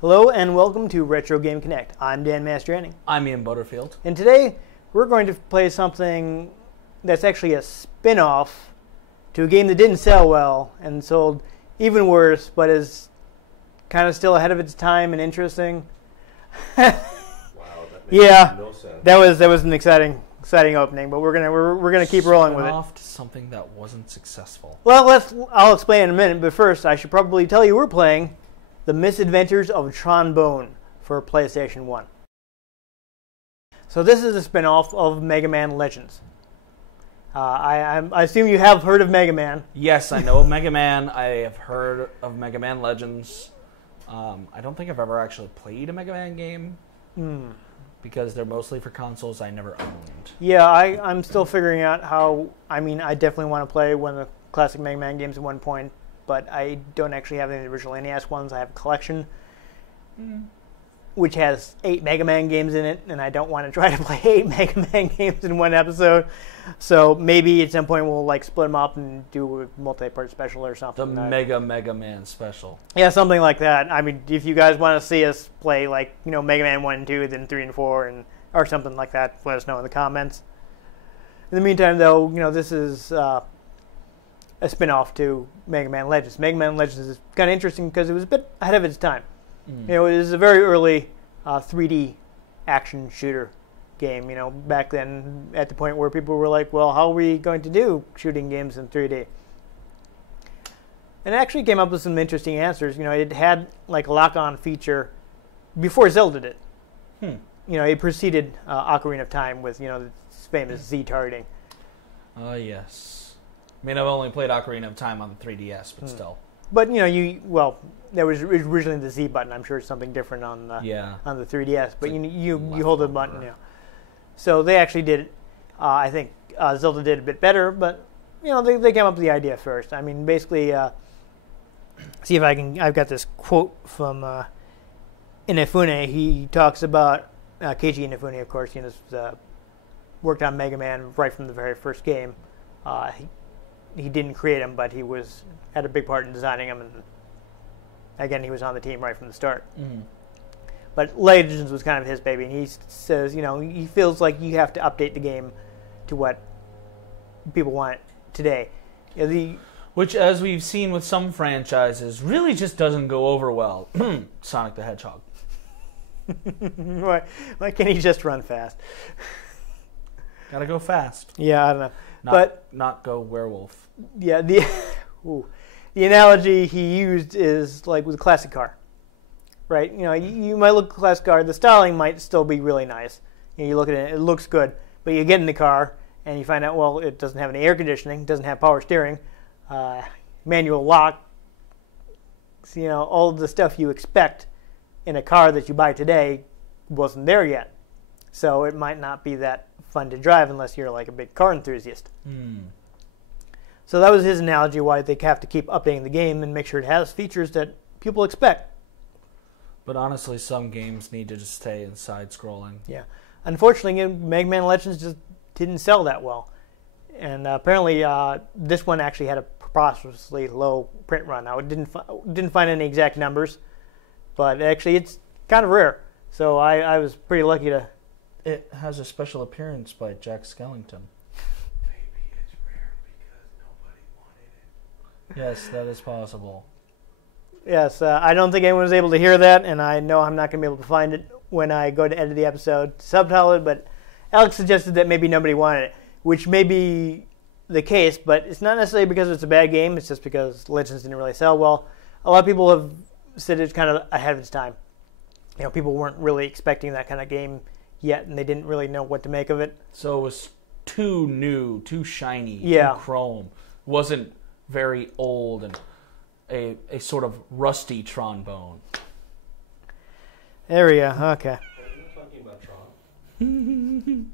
Hello and welcome to Retro Game Connect. I'm Dan Mastriani. I'm Ian Butterfield. And today we're going to play something that's actually a spin-off to a game that didn't sell well and sold even worse, but is kind of still ahead of its time and interesting. Wow, that makes no sense. That was an exciting opening, but we're gonna keep rolling with it. Off to something that wasn't successful. Well, I'll explain in a minute, but first I should probably tell you we're playing The Misadventures of Tron Bonne for PlayStation 1. So this is a spin-off of Mega Man Legends. I assume you have heard of Mega Man. Yes, I know of Mega Man. I have heard of Mega Man Legends. I don't think I've ever actually played a Mega Man game because they're mostly for consoles I never owned. Yeah, I'm still figuring out how. I mean, I definitely want to play one of the classic Mega Man games at one point, but I don't actually have any of the original NES ones. I have a collection, which has 8 Mega Man games in it, and I don't want to try to play 8 Mega Man games in one episode. So maybe at some point we'll split them up and do a multi-part special or something. The Mega Man special. Yeah, something like that. I mean, if you guys want to see us play Mega Man 1 and 2, then 3 and 4, or something like that, let us know in the comments. In the meantime, though, this is a spin-off to Mega Man Legends. Mega Man Legends is kind of interesting because it was a bit ahead of its time. It was a very early 3D action shooter game. Back then, at the point where people were like, "Well, how are we going to do shooting games in 3D?" And it actually came up with some interesting answers. It had a lock-on feature before Zelda did. It preceded Ocarina of Time with the famous Z targeting. Yes. I mean, I've only played Ocarina of Time on the 3DS, but still. But that was originally the Z button. I'm sure it's something different on the 3DS. But you hold the button. So they actually did it. I think Zelda did a bit better, but they came up with the idea first. I mean, basically, see if I can. I've got this quote from Inafune. He talks about Keiji Inafune, of course. Worked on Mega Man right from the very first game. He didn't create him, but he had a big part in designing him, and again, he was on the team right from the start. But Legends was kind of his baby, and he says, he feels like you have to update the game to what people want today. Which, as we've seen with some franchises, really just doesn't go over well. Sonic the Hedgehog. Why can't he just run fast? Gotta go fast. Yeah, I don't know. Not go werewolf. Yeah, the analogy he used is like with a classic car, right? You might look at a classic car, the styling might still be really nice. You look at it, it looks good, but you get in the car and you find out, well, it doesn't have any air conditioning, doesn't have power steering, manual lock. All of the stuff you expect in a car that you buy today wasn't there yet. So it might not be that fun to drive unless you're a big car enthusiast. So that was his analogy why they have to keep updating the game and make sure it has features that people expect. But honestly, some games need to just stay in side-scrolling. Yeah. Unfortunately, Mega Man Legends just didn't sell that well. And apparently, this one actually had a preposterously low print run. I didn't find any exact numbers, but actually it's kind of rare. So I was pretty lucky to... It has a special appearance by Jack Skellington. Maybe it's rare because nobody wanted it. Yes, that is possible. Yes, I don't think anyone was able to hear that, and I know I'm not going to be able to find it when I go to edit the episode to subtitle it, but Alex suggested that maybe nobody wanted it, which may be the case, but it's not necessarily because it's a bad game, it's just because Legends didn't really sell well. A lot of people have said it's kind of ahead of its time. People weren't really expecting that kind of game yet, and they didn't really know what to make of it. So it was too new, too shiny, too chrome. Wasn't very old and a sort of rusty Tron Bonne. There we go. Okay. Are you talking about Tron?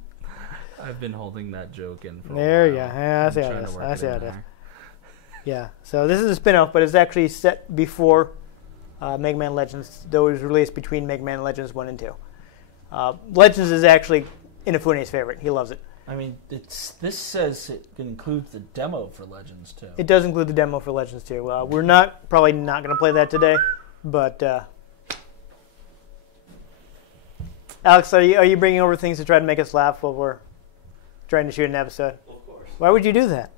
I've been holding that joke in for a while. There you go. Yeah, I see how it is. I see how it is. Yeah. So this is a spin-off, but it's actually set before Mega Man Legends, though it was released between Mega Man Legends 1 and 2. Legends is actually Inafune's favorite. He loves it. I mean, this says it includes the demo for Legends 2. It does include the demo for Legends 2. We're probably not going to play that today, but Alex, are you bringing over things to try to make us laugh while we're trying to shoot an episode? Of course. Why would you do that?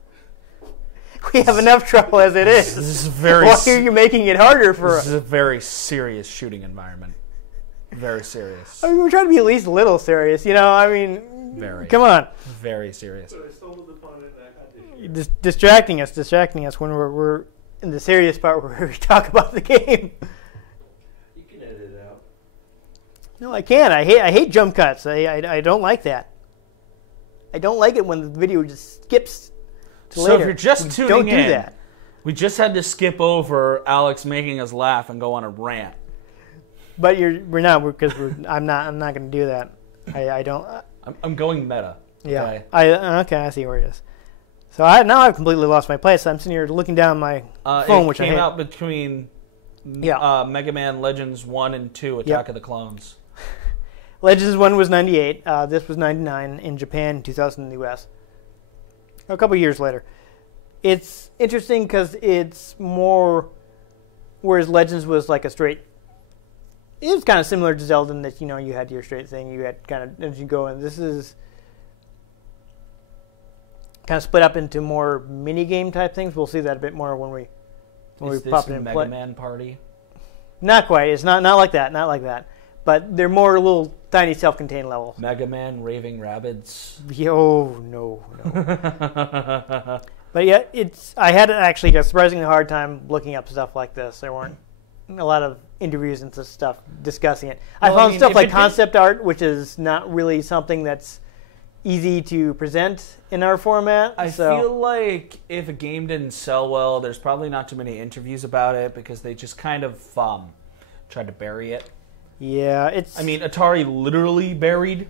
We have enough trouble as it is. This is very. Why are you making it harder for us? This is a very serious shooting environment. Very serious. I mean, we're trying to be at least a little serious, you know? I mean, Very. Come on. Very serious. So I stumbled upon it and I had to Just distracting us when we're in the serious part where we talk about the game. You can edit it out. No, I can't. I hate jump cuts. I don't like that. I don't like it when the video just skips to later. So if you're just tuning in, do that. We just had to skip over Alex making us laugh and go on a rant. But we're not because I'm not going to do that. I don't. I'm going meta. Yeah. Okay. I see where it is. So I've completely lost my place. I'm sitting here looking down my phone, which I hate. It came out between Mega Man Legends 1 and 2, Attack of the Clones. Legends 1 was 98. This was 99 in Japan, 2000 in the US. A couple years later. It's interesting because it's more... Whereas Legends was like a straight... It was kind of similar to Zelda in that, you had your straight thing. You had kind of... As you go in, this is... kind of split up into more mini-game type things. We'll see that a bit more when we pop it in Mega play. Man Party? Not quite. It's not like that. Not like that. But they're more little tiny self-contained levels. Mega Man Raving Rabbids? Oh, no. But yeah, I had actually a surprisingly hard time looking up stuff like this. There weren't a lot of interviews and stuff discussing it. I found stuff like concept art, which is not really something that's easy to present in our format. I feel like if a game didn't sell well, there's probably not too many interviews about it because they just kind of tried to bury it. Yeah, I mean, Atari literally buried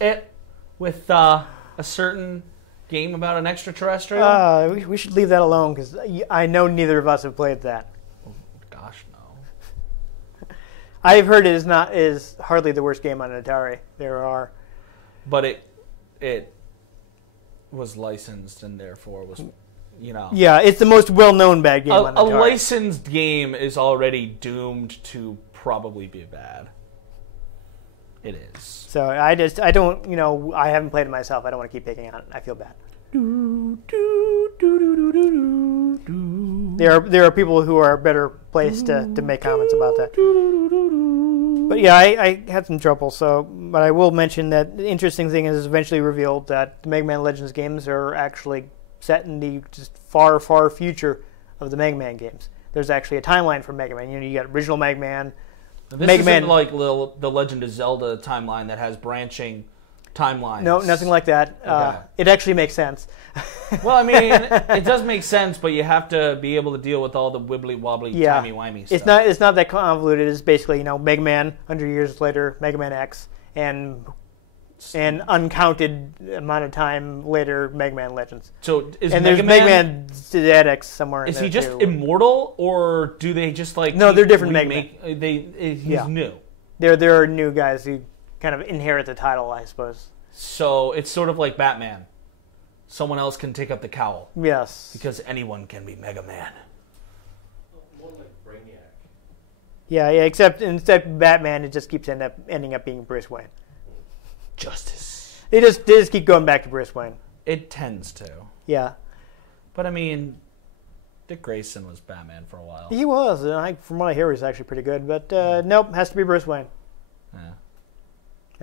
it with a certain game about an extraterrestrial. We should leave that alone because I know neither of us have played that. Oh, gosh, no. I've heard it is hardly the worst game on Atari. There are, but it was licensed and therefore was, Yeah, it's the most well-known bad game on Atari. A licensed game is already doomed to probably be bad. It is. So I don't, I haven't played it myself. I don't want to keep picking on it. I feel bad. There are people who are better placed to make comments about that. But yeah, I had some trouble. But I will mention that the interesting thing is eventually revealed that the Mega Man Legends games are actually set in the just far, far future of the Mega Man games. There's actually a timeline for Mega Man. You got original Mega Man. This isn't like the Legend of Zelda timeline that has branching timelines. No, nothing like that. Okay. It actually makes sense. Well, I mean, it does make sense, but you have to be able to deal with all the wibbly-wobbly, timey-wimey stuff. It's not that convoluted. It's basically, Mega Man, 100 years later, Mega Man X, and uncounted amount of time later, Mega Man Legends. So there's Mega Man ZX somewhere in there. Is he just immortal, or do they just No, they're different Mega Man. He's new. There are new guys who kind of inherit the title, I suppose. So it's sort of like Batman. Someone else can take up the cowl. Yes. Because anyone can be Mega Man. More like Brainiac. Yeah, except instead of Batman, it just keeps ending up being Bruce Wayne. Justice. They just keep going back to Bruce Wayne. It tends to. Yeah. But I mean, Dick Grayson was Batman for a while. He was, and from what I hear, he's actually pretty good. But nope, has to be Bruce Wayne. Yeah.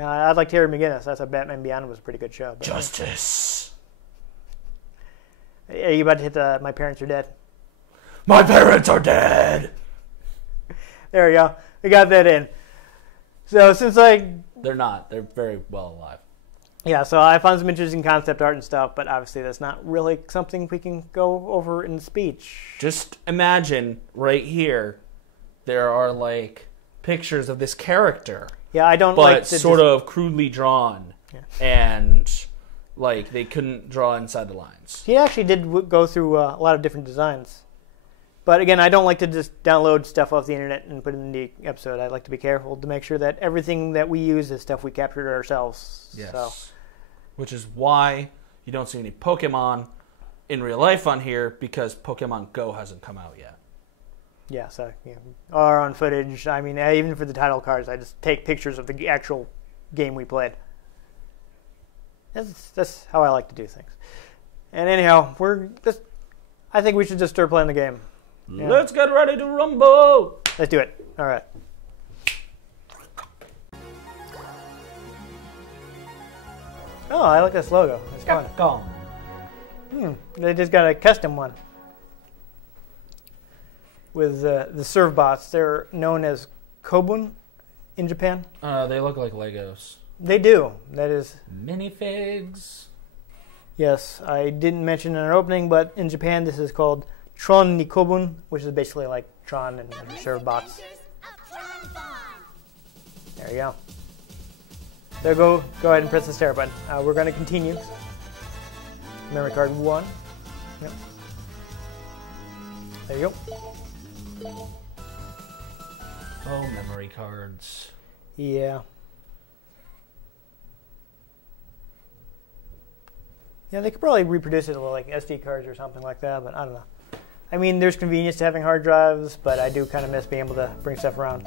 I'd like Terry McGinnis. I thought Batman Beyond was a pretty good show. But Justice. Are you about to hit My Parents Are Dead? My parents are dead! There we go. We got that in. So since They're not. They're very well alive. Yeah, so I found some interesting concept art and stuff, but obviously that's not really something we can go over in speech. Just imagine right here, there are pictures of this character. Yeah, I don't but sort of crudely drawn. Yeah. And they couldn't draw inside the lines. He actually did go through a lot of different designs. But again, I don't like to just download stuff off the internet and put it in the episode. I like to be careful to make sure that everything that we use is stuff we captured ourselves. Yes. So, which is why you don't see any Pokemon in real life on here, because Pokemon Go hasn't come out yet. Yeah, so all our own footage. I mean, even for the title cards, I just take pictures of the actual game we played. That's how I like to do things. And anyhow, I think we should just start playing the game. Yeah. Let's get ready to rumble. Let's do it. All right. Oh, I like this logo. It's fun. Go. They just got a custom one with the serve bots. They're known as Kobun in Japan. They look like Legos. They do. That is minifigs. Yes, I didn't mention in our opening, but in Japan this is called Tron Kobun, which is basically like Tron and serve bots. There you go. So go ahead and press the start button. We're going to continue. Memory card 1. Yep. There you go. Oh, memory cards. Yeah. Yeah, they could probably reproduce it with like SD cards or something like that, but I don't know. I mean, there's convenience to having hard drives, but I do kind of miss being able to bring stuff around.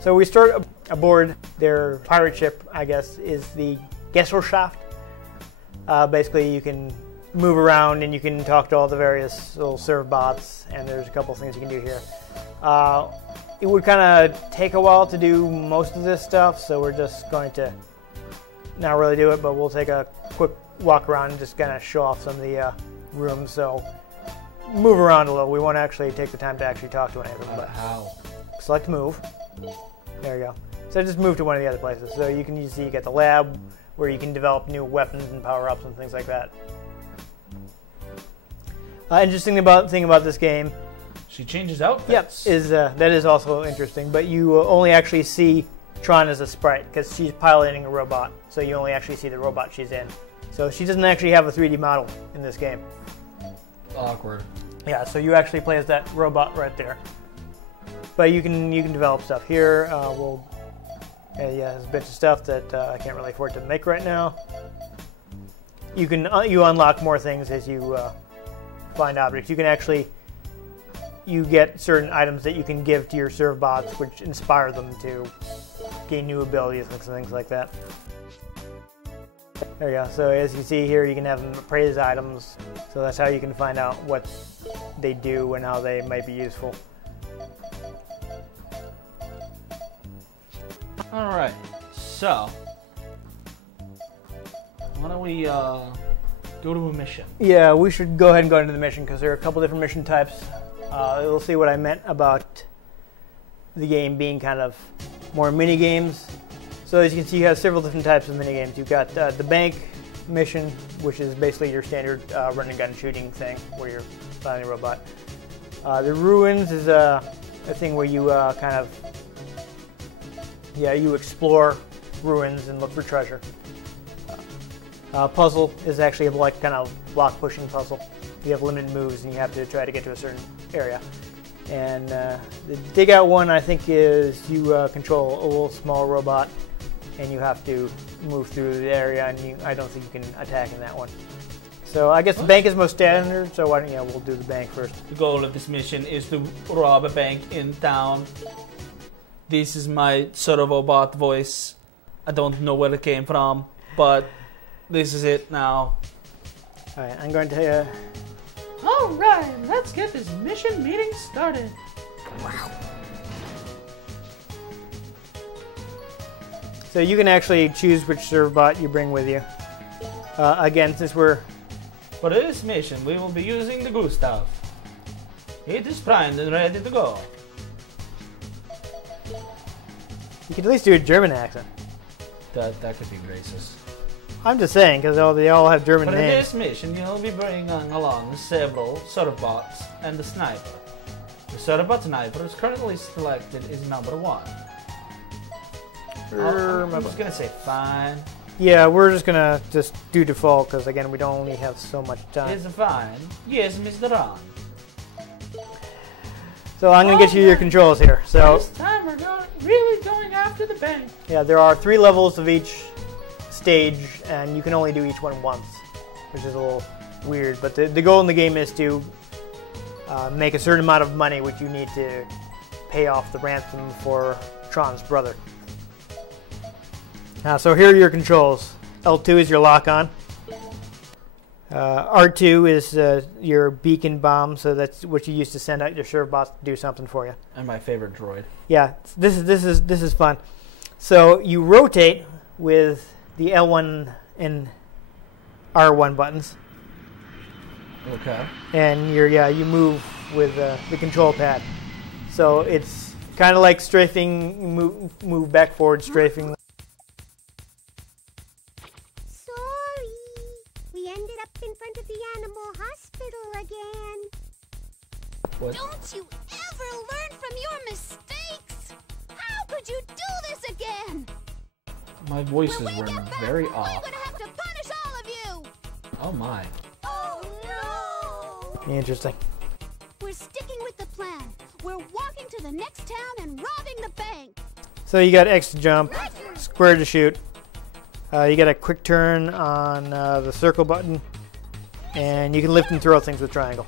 So we start aboard their pirate ship, I guess, is the Gesellschaft. Basically, you can move around and you can talk to all the various little serve bots, and there's a couple things you can do here. It would kind of take a while to do most of this stuff, so we're just going to not really do it, but we'll take a quick walk around and just kind of show off some of the rooms. So move around a little. We won't actually take the time to actually talk to any of them. But how? Select move. There you go. So just move to one of the other places. So you can see you get the lab where you can develop new weapons and power-ups and things like that. Interesting thing about this game. She changes outfits. Yep, that is also interesting. But you only actually see Tron as a sprite because she's piloting a robot. So you only actually see the robot she's in. So she doesn't actually have a 3D model in this game. Awkward. Yeah, so you actually play as that robot right there. But you can develop stuff here. There's a bunch of stuff that I can't really afford to make right now. You unlock more things as you find objects. You can actually get certain items that you can give to your serve bots, which inspire them to gain new abilities and things like that. There you go. So as you see here, you can have them appraise items. So that's how you can find out what they do and how they might be useful. All right. So why don't we go to a mission? Yeah, we should go ahead and go into the mission because there are a couple different mission types. You'll see what I meant about the game being kind of more mini games. So as you can see, you have several different types of minigames. You've got the bank mission, which is basically your standard run and gun shooting thing, where you're fighting a robot. The ruins is a thing where you you explore ruins and look for treasure. Puzzle is actually a kind of block pushing puzzle. You have limited moves and you have to try to get to a certain area. And the dig out one, I think, is you control a little small robot and you have to move through the area, and I don't think you can attack in that one. So I guess the bank is most standard, so why don't we'll do the bank first. The goal of this mission is to rob a bank in town. This is my Servobot voice. I don't know where it came from, but this is it now. Alright, I'm going to... Alright, let's get this mission meeting started. Wow. So you can actually choose which Servobot you bring with you. Again, since we're... For this mission, we will be using the Gustav. It is primed and ready to go. You could at least do a German accent. That could be racist. I'm just saying, because they all have German names. For this mission, you'll be bringing along several Servobots and the sniper. The Servobot sniper is currently selected as number 1. I'm just going to say fine. Yeah, we're just going to do default, because again, we don't only have so much time. It's fine. Yes, Mr. Ron. So I'm going to get you your controls here. So this time we're really going after the bank. Yeah, there are 3 levels of each stage, and you can only do each one once, which is a little weird. But the goal in the game is to make a certain amount of money, which you need to pay off the ransom for Tron's brother. So here are your controls. L2 is your lock-on. R2 is your beacon bomb, so that's what you use to send out your serve bots to do something for you. And my favorite droid. Yeah, this is fun. So you rotate with the L1 and R1 buttons. Okay. And you move with the control pad. So it's kind of like strafing, move back, forward, strafing. Sorry, we ended up in front of the animal hospital again. What? Don't you ever learn from your mistakes? How could you do this again? My voices When we were get back, very I'm off. gonna have to punish all of you. Oh my. Oh no! Interesting. We're sticking with the plan. We're walking to the next town and robbing the bank. So you got X to jump, square to shoot. You got a quick turn on the circle button, and you can lift and throw things with triangle.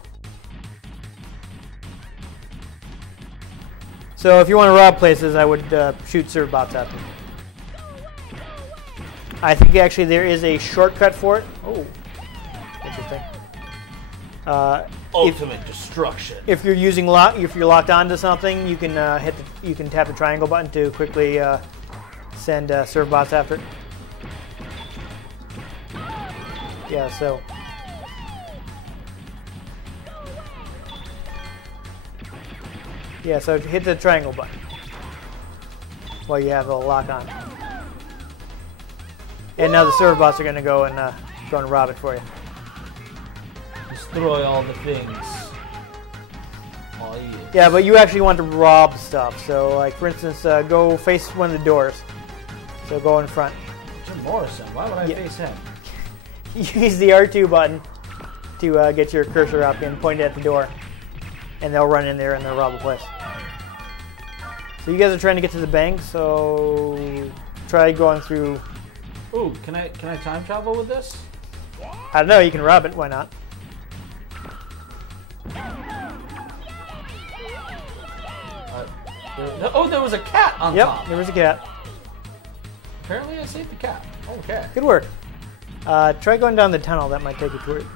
So if you want to rob places, I would shoot serve bots at them. I think actually there is a shortcut for it. Oh, interesting. Ultimate destruction. If you're using if you're locked onto something, you can you can tap the triangle button to quickly send serve bots after it. Yeah, so. Yeah, so hit the triangle button while you have a lock on. And now the server bots are going to go and rob it for you. Destroy all the things. Oh, yes. Yeah, but you actually want to rob stuff. So, like for instance, go face one of the doors. So go in front. Jim Morrison. Why would I face him? Use the R2 button to get your cursor up and point it at the door, and they'll run in there and they'll rob the place. So you guys are trying to get to the bank. So try going through. Ooh, can I time travel with this? I don't know. You can rob it. Why not? There was a cat on Yep, top. there was a cat. Apparently I saved the cat. Okay. Good work. Try going down the tunnel. That might take you to it.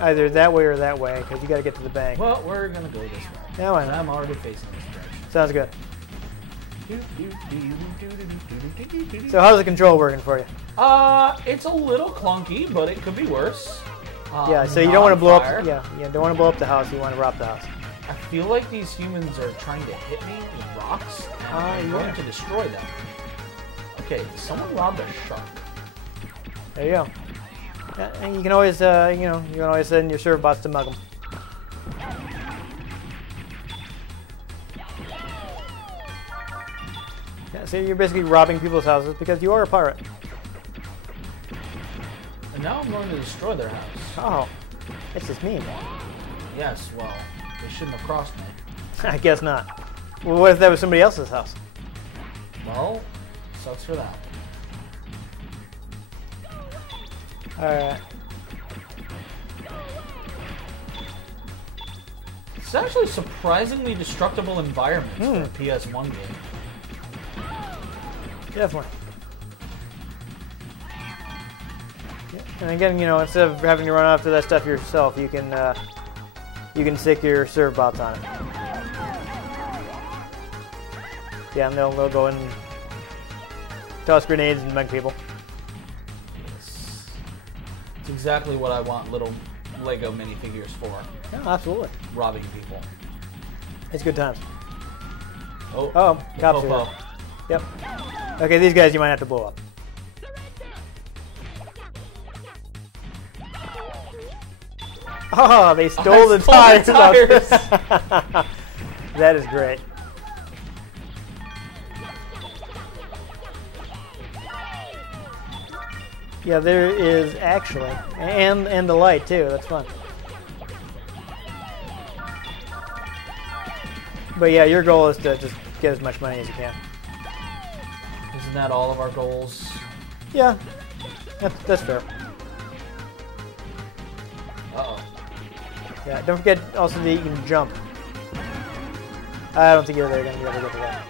Either that way or that way, because you got to get to the bank. Well, we're going to go this way. Yeah, why not? I'm already facing this direction. Sounds good. So how's the control working for you? It's a little clunky, but it could be worse. Yeah, so you don't want to blow up. Yeah, don't want to blow up the house. You want to rob the house. I feel like these humans are trying to hit me with rocks. I'm going to destroy them. Okay, someone robbed a shark. There you go. Yeah, and you can always, you can always send your server bots to mug them. Yeah, so you're basically robbing people's houses because you are a pirate. And now I'm going to destroy their house. Oh, it's just mean. Yes, well, they shouldn't have crossed me. I guess not. Well, what if that was somebody else's house? Well, sucks for that. Alright. It's actually surprisingly destructible environments for a PS1 game. Definitely. Yeah. And again, instead of having to run after that stuff yourself, you can stick your serve bots on it. Yeah, and they'll go and toss grenades and mug people. It's exactly what I want little Lego minifigures for. Yeah, absolutely. Robbing people. It's good times. Oh, cops are here. Yep. Okay, these guys you might have to blow up. Oh, they stole the tires. That is great. Yeah, there is actually, and the light too. That's fun. But yeah, your goal is to just get as much money as you can. Isn't that all of our goals? Yeah, that's fair. Uh-oh. Yeah, don't forget also that you can jump. I don't think you're going to be able to get to that.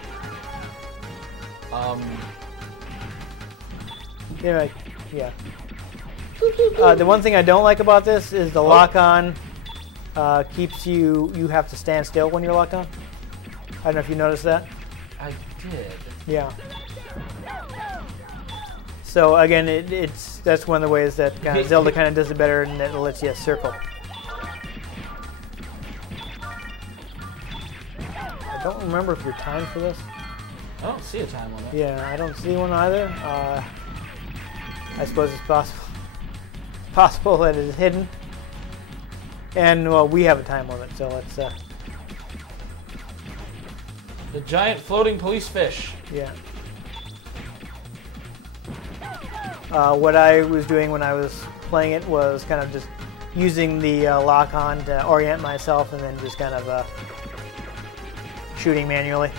Yeah. The one thing I don't like about this is the lock-on keeps you have to stand still when you're locked on. I don't know if you noticed that. I did. Yeah. So again, that's one of the ways that Zelda kind of does it better, and it lets you circle. I don't remember if you're timed for this. I don't see a time limit. Yeah, I don't see one either. I suppose it's possible that it is hidden. And well, we have a time limit, so let's. The giant floating police fish. Yeah. What I was doing when I was playing it was kind of just using the lock-on to orient myself, and then just kind of shooting manually.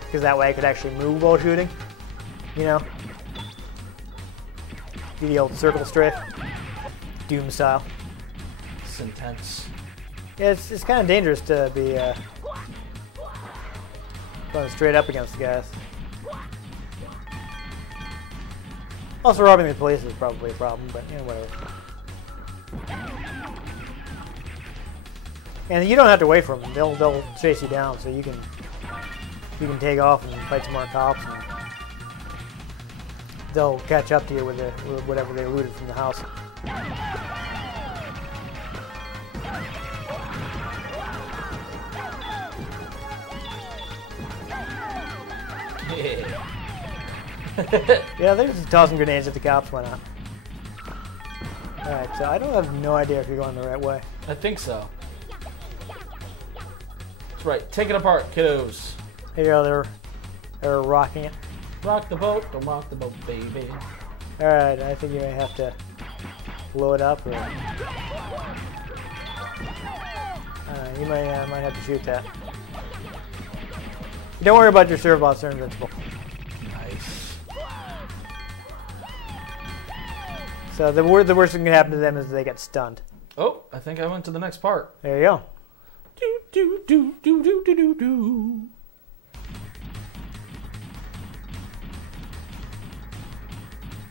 Because that way I could actually move while shooting. You know? Do the old circle strafe. Doom style. It's intense. Yeah, it's kind of dangerous to be going straight up against the guys. Also, robbing the police is probably a problem, but you know, whatever. And you don't have to wait for them; they'll chase you down, so you can take off and fight some more cops, and they'll catch up to you with whatever they looted from the house. Yeah, they're just tossing grenades at the cops. Why not? Alright, so I don't have no idea if you're going the right way. I think so. That's right. Take it apart, kiddos. Here you go, they're rocking it. Rock the boat, don't rock the boat, baby. Alright, I think you may have to blow it up, or you might have to shoot that. Don't worry about your servobots, they're invincible. Nice. So the worst thing that can happen to them is they get stunned. Oh, I think I went to the next part. There you go. Do do do do do do do do.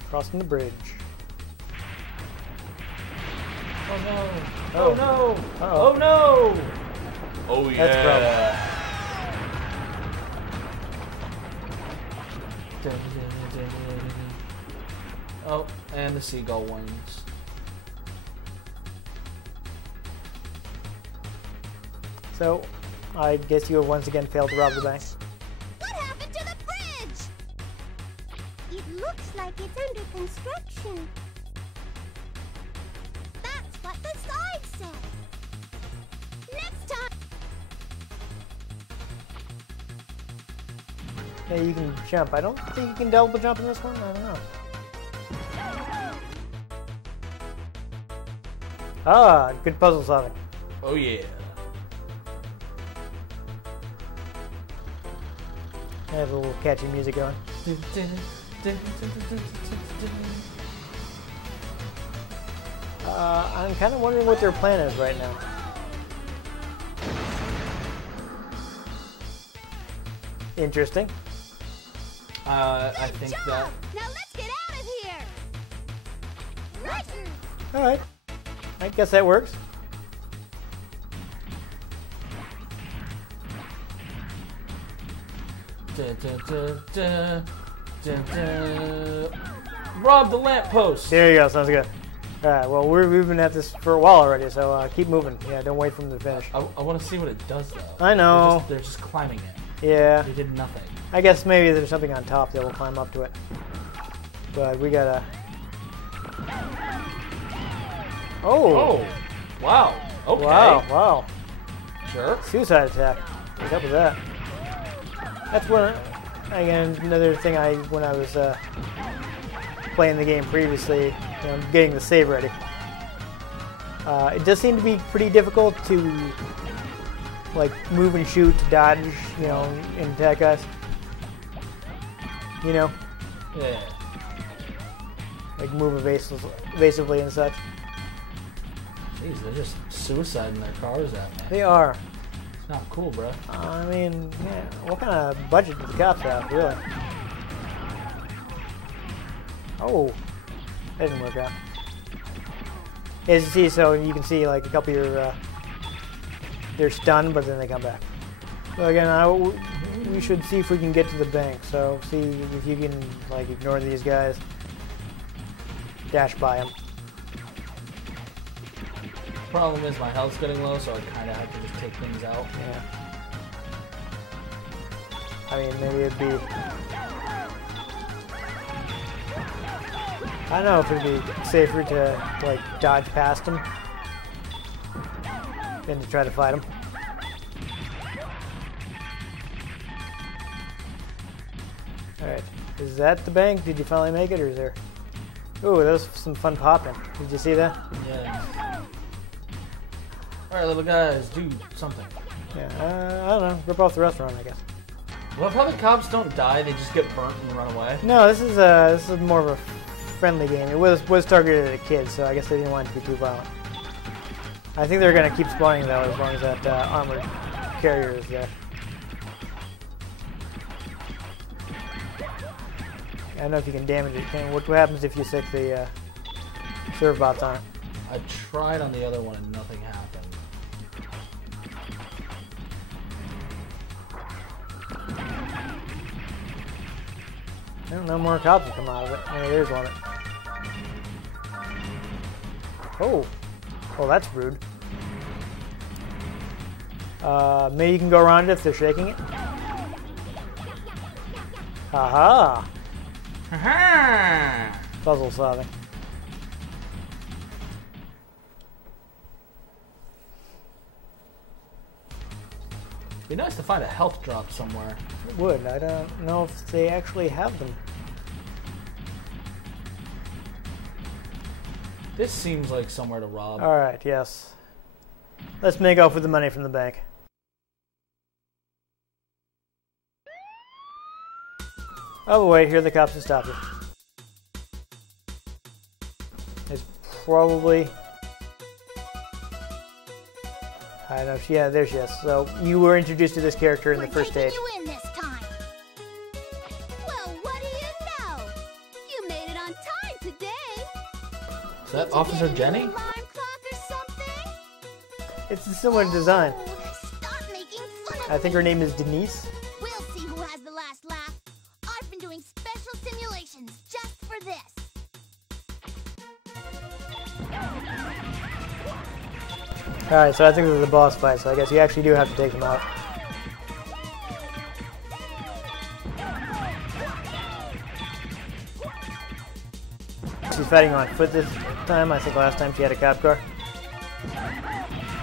Crossing the bridge. Oh no! Oh, Oh no! Uh-oh. Oh no! Oh yeah! That's Oh, and the seagull wings. So, I guess you have once again failed to rob the bank. What happened to the bridge? It looks like it's under construction. That's what the sign said. Next time. Yeah, you can jump. I don't think you can double jump in this one. I don't know. Ah, good puzzle solving. Oh yeah. I have a little catchy music going. I'm kind of wondering what their plan is right now. Interesting. I think that. Now let's get out of here. Right. All right. I guess that works. Rob the lamppost. There you go. Sounds good. All right. Well, we've been at this for a while already, so keep moving. Yeah, don't wait for them to finish. I want to see what it does, though. I know. They're just climbing it. Yeah. They did nothing. I guess maybe there's something on top that will climb up to it. But we gotta. Oh. Oh. Wow. Okay. Wow. Wow. Sure. Suicide attack. What's up with that? That's one. Again, another thing when I was playing the game previously, getting the save ready. It does seem to be pretty difficult to like move and shoot, to dodge, and attack guys. Yeah. Like move evasively and such. Jeez, they're just suiciding their cars at me. They are. It's not cool, bro. I mean, yeah. What kind of budget do the cops have, really? Oh, that didn't work out. As you see, so you can see like a couple of your, they're stunned, but then they come back. So again, we should see if we can get to the bank. So see if you can like ignore these guys, dash by them. Problem is my health's getting low, so I kind of have to just take things out. Yeah. I mean, maybe it'd be. I don't know if it'd be safer to like dodge past them than to try to fight them. All right, is that the bank? Did you finally make it, or is there? Ooh, that was some fun popping. Did you see that? Yeah. All right, little guys, do something. Yeah, I don't know. Rip off the restaurant, I guess. Well, how the cops don't die; they just get burnt and run away. No, this is more of a friendly game. It was targeted at kids, so I guess they didn't want it to be too violent. I think they're gonna keep spawning though, as long as that armored carrier is there. I don't know if you can damage it. What happens if you stick the serve bots on it? I tried on the other one and nothing happened. No more cops will come out of it. Hey, there's one. Oh, that's rude. Maybe you can go around it if they're shaking it. Aha! Aha! Puzzle solving. It'd be nice to find a health drop somewhere. It would. I don't know if they actually have them. This seems like somewhere to rob. Alright, yes. Let's make off with the money from the bank. Oh wait, here are the cops to stop you. It's probably... I don't know. Yeah, there she is. So you were introduced to this character in the first stage. You in this time. Well, what do you know? You made it on time today. Is that Officer Jenny? Alarm clock or something? It's a similar design. Oh, stop making fun of I think her name is Denise. We'll see who has the last laugh. I've been doing special simulations just for this. Alright, so I think this is a boss fight, so I guess you actually do have to take them out. She's fighting on foot this time. I think last time she had a cop car.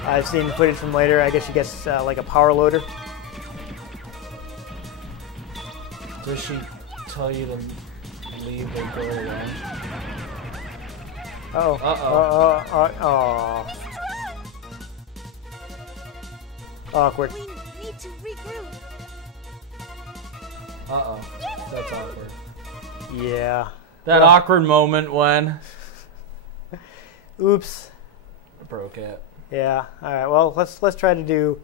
I've seen footage from later. I guess she gets like a power loader. Does she tell you to leave or go away? Uh-oh. Uh-oh. Awkward. We need to regroup. Uh-oh. That's awkward. Yeah. That awkward moment when... Oops. I broke it. Yeah. All right. Well, let's try to do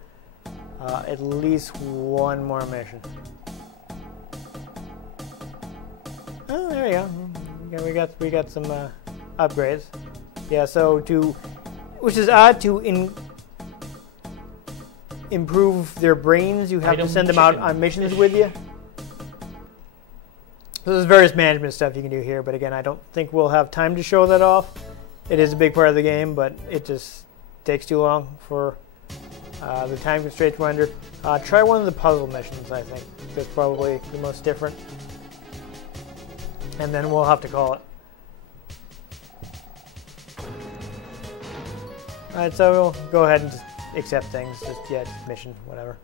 at least one more mission. Oh, there you go. Yeah, we got some upgrades. Yeah. So which is odd, to improve their brains, you have to send them out on missions with you. So there's various management stuff you can do here, but again, I don't think we'll have time to show that off. It is a big part of the game, but it just takes too long for the time constraints we're under. Try one of the puzzle missions, I think. That's probably the most different. And then we'll have to call it. Alright, so we'll go ahead and just accept things. Just, mission, whatever.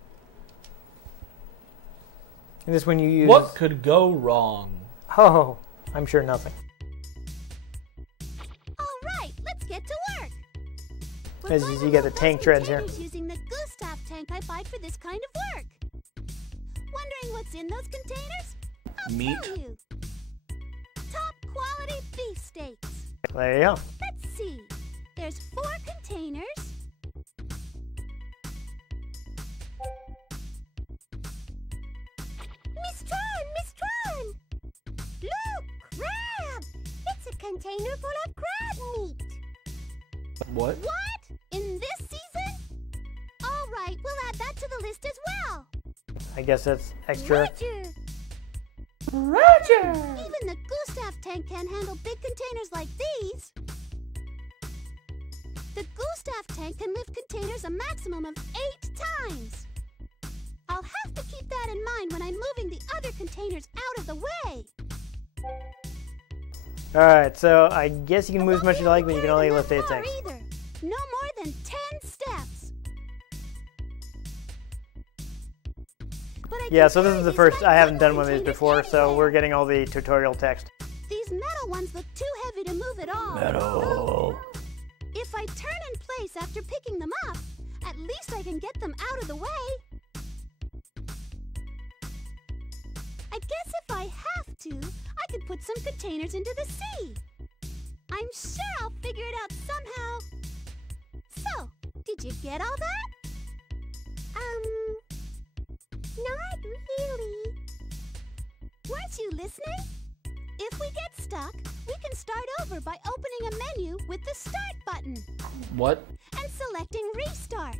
And this one you use... What could go wrong? Oh, I'm sure nothing. All right, let's get to work. As you get the tank treads here. Using the Gustav tank I buy for this kind of work. Wondering what's in those containers? I'll Meat. tell you. crispy beefsteaks. There you go. Let's see. There's 4 containers. Miss Tron! Look, crab! It's a container full of crab meat. What? What? In this season? All right, we'll add that to the list as well. I guess that's extra. Roger! Even the Gustav tank can't handle big containers like these. The Gustav tank can lift containers a maximum of 8 times. I'll have to keep that in mind when I'm moving the other containers out of the way. Alright, so I guess you can move as much as you like, but you can only lift 8 things. Either. No more than 10 steps. Yeah, so this is the first. I haven't done one of these before, so we're getting all the tutorial text. These metal ones look too heavy to move at all. Metal. If I turn in place after picking them up, at least I can get them out of the way. I guess if I have to, I could put some containers into the sea. I'm sure I'll figure it out somehow. So, did you get all that? Not really. Weren't you listening? If we get stuck, we can start over by opening a menu with the Start button. What? And selecting Restart.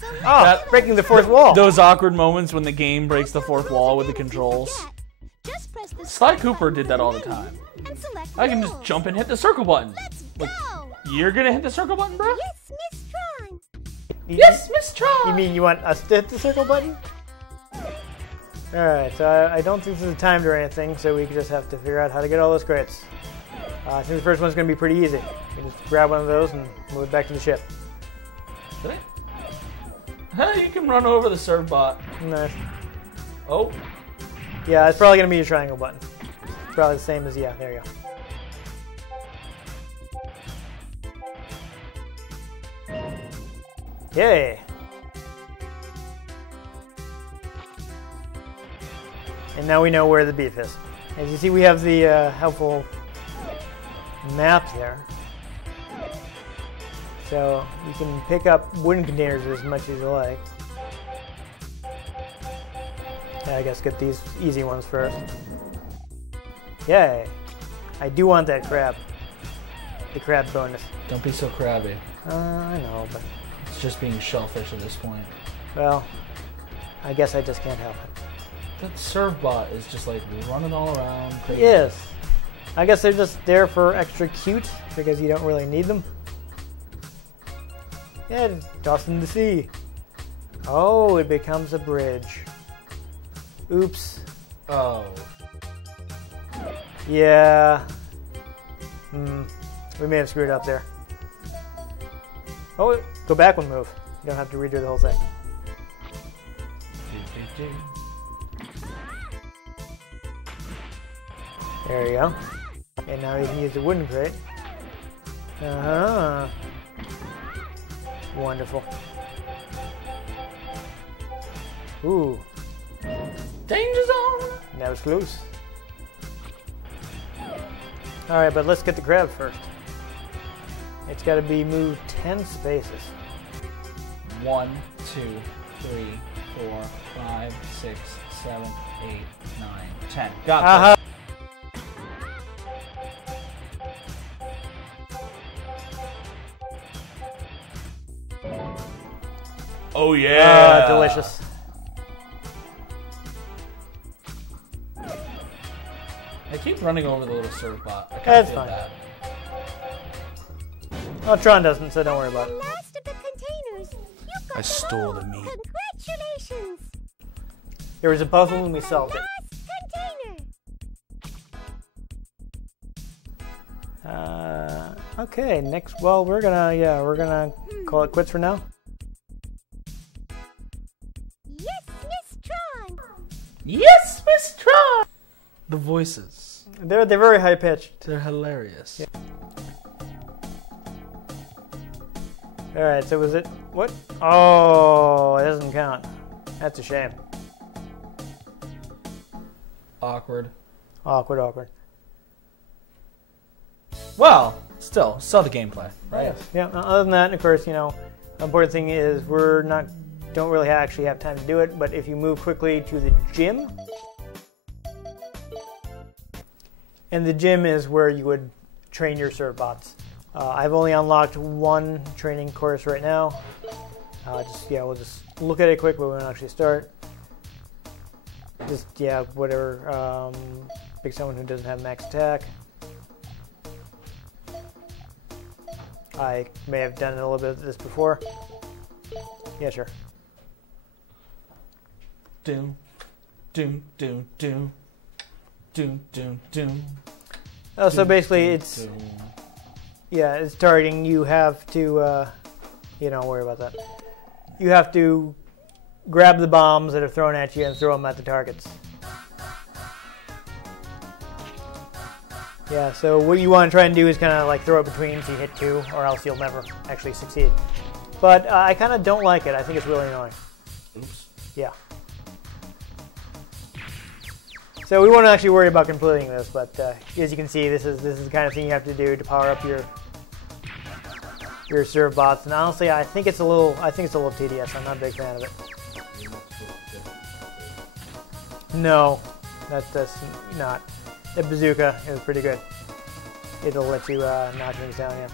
So breaking the 4th wall. Those awkward moments when the game breaks the 4th wall with the controls. Just press the Sly Cooper did that all the time. And select I can just jump and hit the circle button. Let's Like, go! you're gonna hit the circle button, bro? Yes, Miss Tron. Yes, Miss Tron! You mean you want us to hit the circle button? Alright, so I don't think this is timed or anything, so we just have to figure out how to get all those crates. I think the first one's going to be pretty easy. You just grab one of those and move it back to the ship. Really? You can run over the serve bot. Nice. Oh. Yeah, it's probably going to be your triangle button. It's probably the same as, yeah, there you go. Yay! And now we know where the beef is. As you see, we have the helpful map there. So you can pick up wooden containers as much as you like. Yeah, I guess get these easy ones first. Yay! I do want that crab. The crab bonus. Don't be so crabby. I know, but... It's just being shellfish at this point. Well, I guess I just can't help it. That serve bot is just like running all around crazy. Yes. I guess they're just there for extra cute because you don't really need them. Yeah, toss in the sea. Oh, it becomes a bridge. Oops. Oh. Yeah. We may have screwed up there. Oh, go back one move. You don't have to redo the whole thing. There you go. And now you can use the wooden crate. Uh-huh. Wonderful. Ooh. Danger zone! That was close. Alright, but let's get the crab first. It's got to be moved 10 spaces. 1, 2, 3, 4, 5, 6, 7, 8, 9, 10. Got this. Oh yeah! Delicious. I keep running over the little serve bot. I That's feel fine. bad. Oh, Tron doesn't, so don't worry about The it. last of the containers. You got I them stole all. the meat. Congratulations. There was a puzzle and we solved it. Last container. Okay, next, well, we're gonna call it quits for now. Yes, Miss Tron. Yes, Miss Tron! The voices. They're very high pitched. They're hilarious. Yeah. Alright, so was it, what? Oh, it doesn't count. That's a shame. Awkward. Awkward. Well, still the gameplay, right? Yes. Yeah. Other than that, of course, the important thing is don't really actually have time to do it. But if you move quickly to the gym, and the gym is where you would train your serve bots. I've only unlocked one training course right now. We'll just look at it quick, but we won't actually start. Whatever. Pick someone who doesn't have max attack. I may have done a little bit of this before. Yeah, sure. Doom, doom, doom, doom, doom, doom, doom. Oh, so basically, it's targeting. You have to, don't worry about that. You have to grab the bombs that are thrown at you and throw them at the targets. Yeah, so what you want to try and do is kind of like throw it between so you hit two, or else you'll never actually succeed. But I kind of don't like it. I think it's really annoying. Oops. Yeah. So we won't actually worry about completing this, but as you can see, this is the kind of thing you have to do to power up your serve bots. And honestly, I think it's a little tedious. I'm not a big fan of it. No, that's not. The bazooka is pretty good. It'll let you knock things down. Yeah.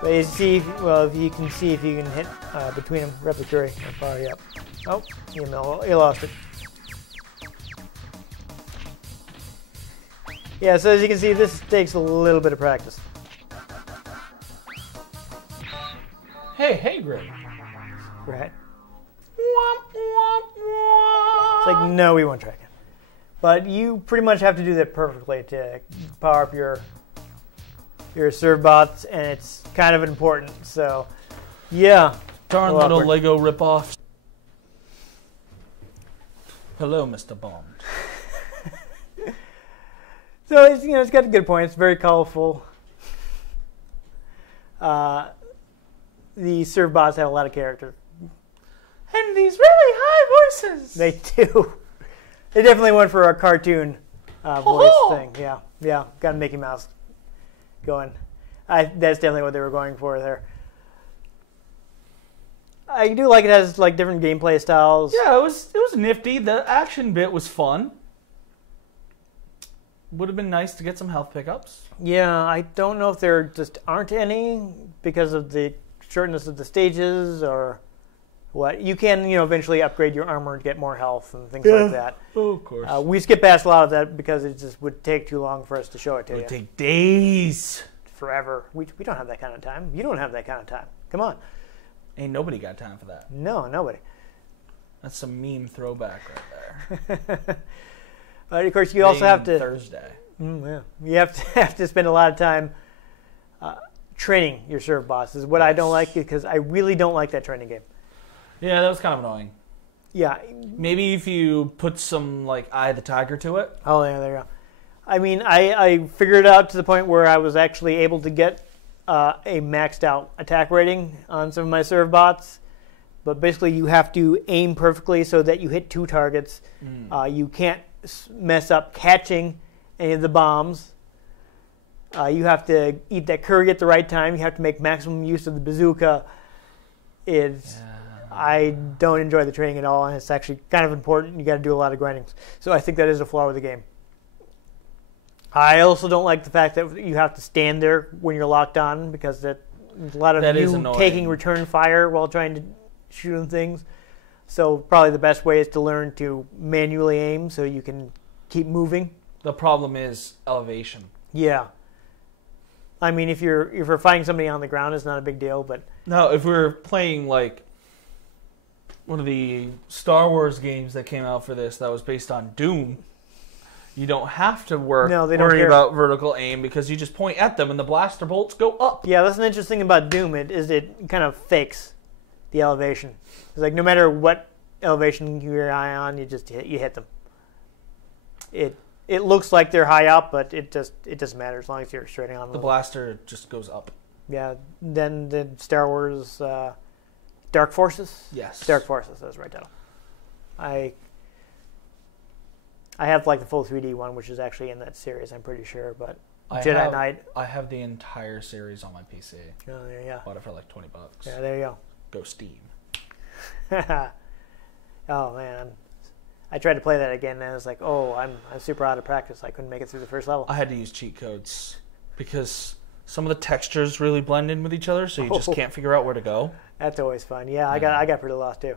But you see, if you can see if you can hit between them, replicatory, or power you up. Oh, you lost it. Yeah, so as you can see, this takes a little bit of practice. Hey, Greg. Right. It's like, no, we won't track it. But you pretty much have to do that perfectly to power up your serve bots, and it's kind of important. So, yeah. Darn little Lego ripoff. Hello, Mr. Bond. So it's got a good point. It's very colorful. The serve bots have a lot of character. And these really high voices. They do. They definitely went for a cartoon voice thing. Yeah. Got a Mickey Mouse going. That's definitely what they were going for there. I do like it has like different gameplay styles. Yeah, it was nifty. The action bit was fun. Would have been nice to get some health pickups. Yeah, I don't know if there just aren't any because of the shortness of the stages or what. You can, eventually upgrade your armor and get more health and things like that. Oh, of course. We skip past a lot of that because it just would take too long for us to show it to you. It would take days. Forever. We don't have that kind of time. You don't have that kind of time. Come on. Ain't nobody got time for that. No, nobody. That's some meme throwback right there. But of course, you also have to Thursday. Yeah, you have to spend a lot of time training your serve bots. Is what I don't like because I really don't like that training game. Yeah, that was kind of annoying. Yeah, maybe if you put some like Eye of the Tiger to it. Oh yeah, there you go. I mean, I figured it out to the point where I was actually able to get a maxed out attack rating on some of my serve bots. But basically, you have to aim perfectly so that you hit two targets. You can't mess up catching any of the bombs. You have to eat that curry at the right time. You have to make maximum use of the bazooka. I don't enjoy the training at all, and it's actually kind of important. You got to do a lot of grinding. So I think that is a flaw with the game. I also don't like the fact that you have to stand there when you're locked on because there's a lot of you taking return fire while trying to shoot things. So probably the best way is to learn to manually aim so you can keep moving. The problem is elevation. Yeah. I mean, if you're fighting somebody on the ground, it's not a big deal. But no, if we're playing like one of the Star Wars games that came out for this that was based on Doom, you don't have to worry about vertical aim because you just point at them and the blaster bolts go up. Yeah, that's an interesting thing about Doom. It kind of fakes the elevation. It's like no matter what elevation your eye on, you hit them. It looks like they're high up, but it doesn't matter as long as you're straight on. The blaster just goes up. Yeah. Then the Star Wars Dark Forces. Yes. Dark Forces. That's the right title. I have like the full 3D one, which is actually in that series, I'm pretty sure. But Knight. I have the entire series on my PC. Oh, yeah. Bought it for like $20. Yeah, there you go. Go Steam. Oh man, I tried to play that again, and I was like, oh, I'm super out of practice. I couldn't make it through the first level. I had to use cheat codes because some of the textures really blend in with each other, so you just can't figure out where to go. That's always fun. Yeah, I got pretty lost too.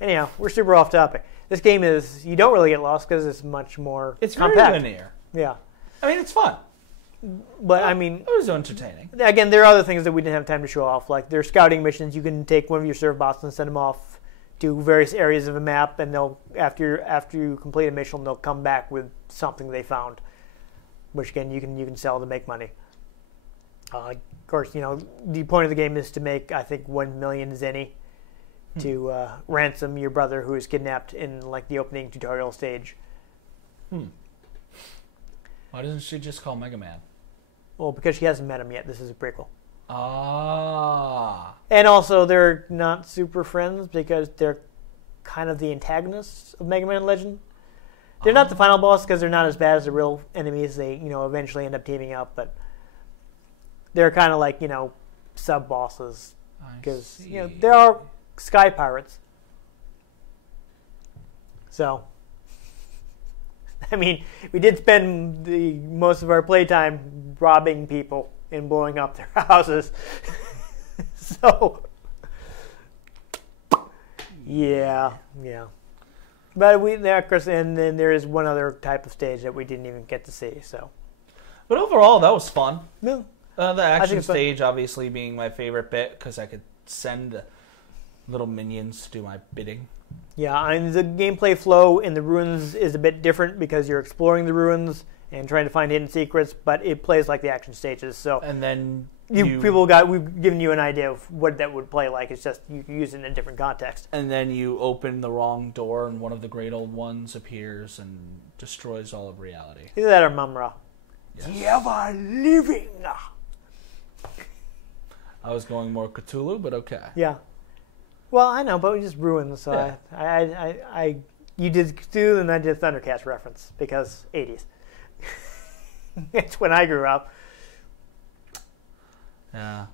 Anyhow, we're super off topic. This game is, you don't really get lost because it's much more compact. Very linear. Yeah. I mean, it's fun. But I mean, it was entertaining. Again, there are other things that we didn't have time to show off. Like there's scouting missions. You can take one of your serve bots and send them off to various areas of a map, and they'll after you complete a mission, they'll come back with something they found, which again you can sell to make money. Of course, the point of the game is to make, I think, 1 million zenny to ransom your brother who is kidnapped in like the opening tutorial stage. Why doesn't she just call Mega Man? Well, because she hasn't met him yet. This is a prequel. Ah. And also, they're not super friends because they're kind of the antagonists of Mega Man Legend. They're not the final boss because they're not as bad as the real enemies. They, eventually end up teaming up, but they're kind of like, sub bosses because there are sky pirates. So, I mean, we did spend most of our playtime robbing people and blowing up their houses. So, yeah. But of course, and then there is one other type of stage that we didn't even get to see. So, but overall, that was fun. Yeah. The action stage, obviously, being my favorite bit because I could send little minions to do my bidding. Yeah, and the gameplay flow in the ruins is a bit different because you're exploring the ruins and trying to find hidden secrets, but it plays like the action stages. So, and then we've given you an idea of what that would play like. It's just you use it in a different context. And then you open the wrong door, and one of the Great Old Ones appears and destroys all of reality. Either that or Mumra. Yes. The ever living. I was going more Cthulhu, but okay. Yeah. Well, I know, but we just ruined. So yeah. You did Cthulhu and I did Thundercats reference because 80s. It's when I grew up. Yeah.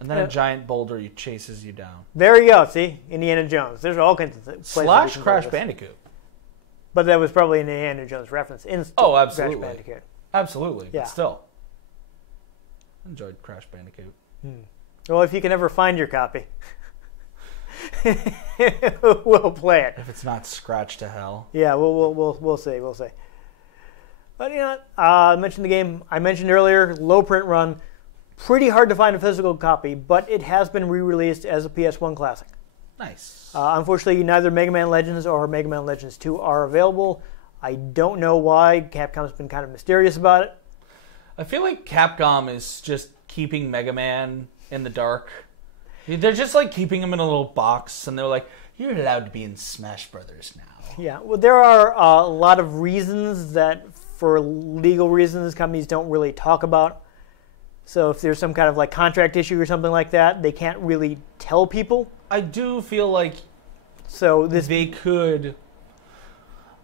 And then a giant boulder chases you down. There you go. See? Indiana Jones. There's all kinds of places. / Crash Bandicoot. But that was probably an Indiana Jones reference. Absolutely. Crash Bandicoot. Absolutely. Yeah. But still. Enjoyed Crash Bandicoot. Well, if you can ever find your copy, we'll play it. If it's not scratched to hell. Yeah, we'll see. But I mentioned the game. I mentioned earlier, low print run. Pretty hard to find a physical copy, but it has been re-released as a PS1 classic. Nice. Unfortunately, neither Mega Man Legends or Mega Man Legends 2 are available. I don't know why. Capcom's been kind of mysterious about it. I feel like Capcom is just keeping Mega Man in the dark. They're just like keeping him in a little box, and they're like, you're allowed to be in Smash Brothers now. Yeah, well, there are a lot of reasons that, for legal reasons, companies don't really talk about. So if there's some kind of like contract issue or something like that, they can't really tell people. I do feel like they could,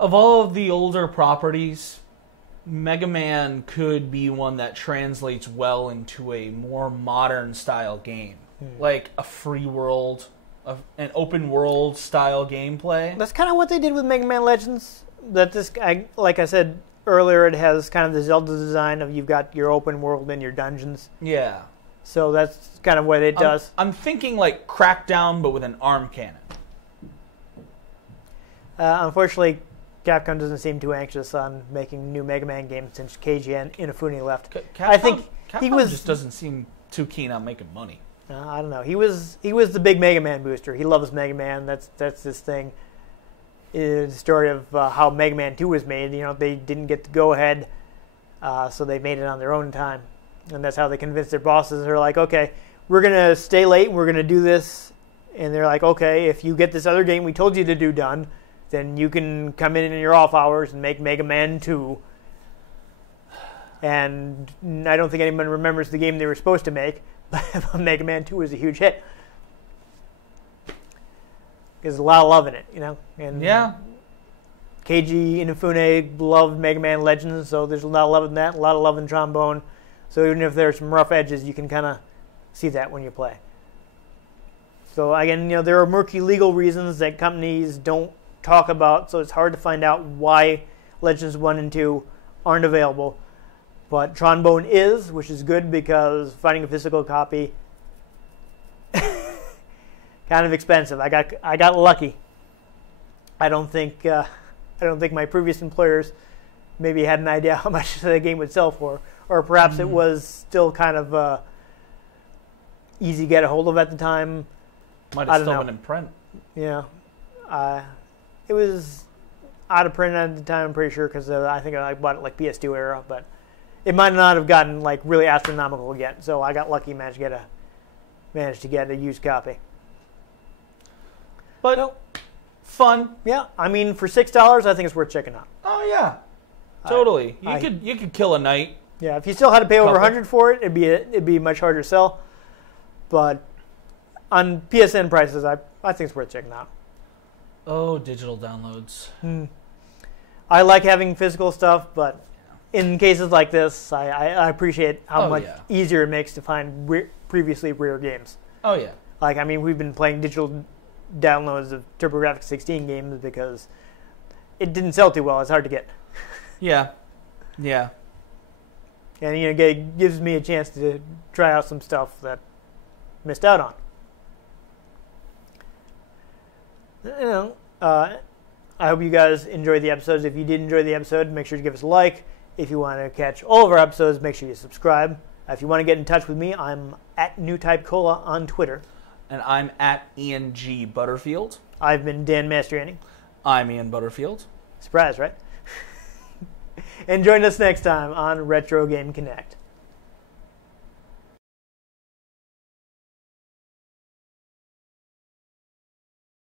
of all of the older properties, Mega Man could be one that translates well into a more modern style game. Like a free world, an open world style gameplay. That's kind of what they did with Mega Man Legends. Like I said earlier, it has kind of the Zelda design of you've got your open world and your dungeons. Yeah. So that's kind of what it does. I'm thinking like Crackdown, but with an arm cannon. Unfortunately, Capcom doesn't seem too anxious on making new Mega Man games since Keiji Inafune left. Capcom just doesn't seem too keen on making money. I don't know. He was the big Mega Man booster. He loves Mega Man. That's his thing. The story of how Mega Man 2 was made. They didn't get to go ahead, so they made it on their own time, and that's how they convinced their bosses. They're like, okay, we're gonna stay late. We're gonna do this, and they're like, okay, if you get this other game we told you to do done, then you can come in your off hours and make Mega Man 2. And I don't think anyone remembers the game they were supposed to make. Mega Man 2 was a huge hit. There's a lot of love in it, And yeah. Keiji Inafune loved Mega Man Legends, so there's a lot of love in that, a lot of love in Tron Bonne. So even if there's some rough edges, you can kind of see that when you play. So again, there are murky legal reasons that companies don't talk about, so it's hard to find out why Legends 1 and 2 aren't available. But Tron Bonne is, which is good because finding a physical copy kind of expensive. I got lucky. I don't think my previous employers maybe had an idea how much the game would sell for, or perhaps it was still kind of easy to get a hold of at the time. Might have still been in print. Yeah, it was out of print at the time. I'm pretty sure because I think I bought it like PS2 era, but it might not have gotten like really astronomical yet. So I got lucky, managed to get a used copy. But fun. Yeah, I mean for $6, I think it's worth checking out. Oh yeah, totally. You could kill a night. Yeah, if you still had to pay over $100 for it, it'd be much harder to sell. But on PSN prices, I think it's worth checking out. Oh, digital downloads. I like having physical stuff, but in cases like this, I appreciate how much easier it makes to find previously rare games. Oh yeah. Like, I mean, we've been playing digital downloads of TurboGrafx 16 games because it didn't sell too well. It's hard to get. Yeah. And it gives me a chance to try out some stuff that I missed out on. I hope you guys enjoyed the episodes. If you did enjoy the episode, make sure to give us a like. If you want to catch all of our episodes, make sure you subscribe. If you want to get in touch with me, I'm at NewTypeCola on Twitter. And I'm at Ian G. Butterfield. I've been Dan Mastriani. I'm Ian Butterfield. Surprise, right? And join us next time on Retro Game Connect.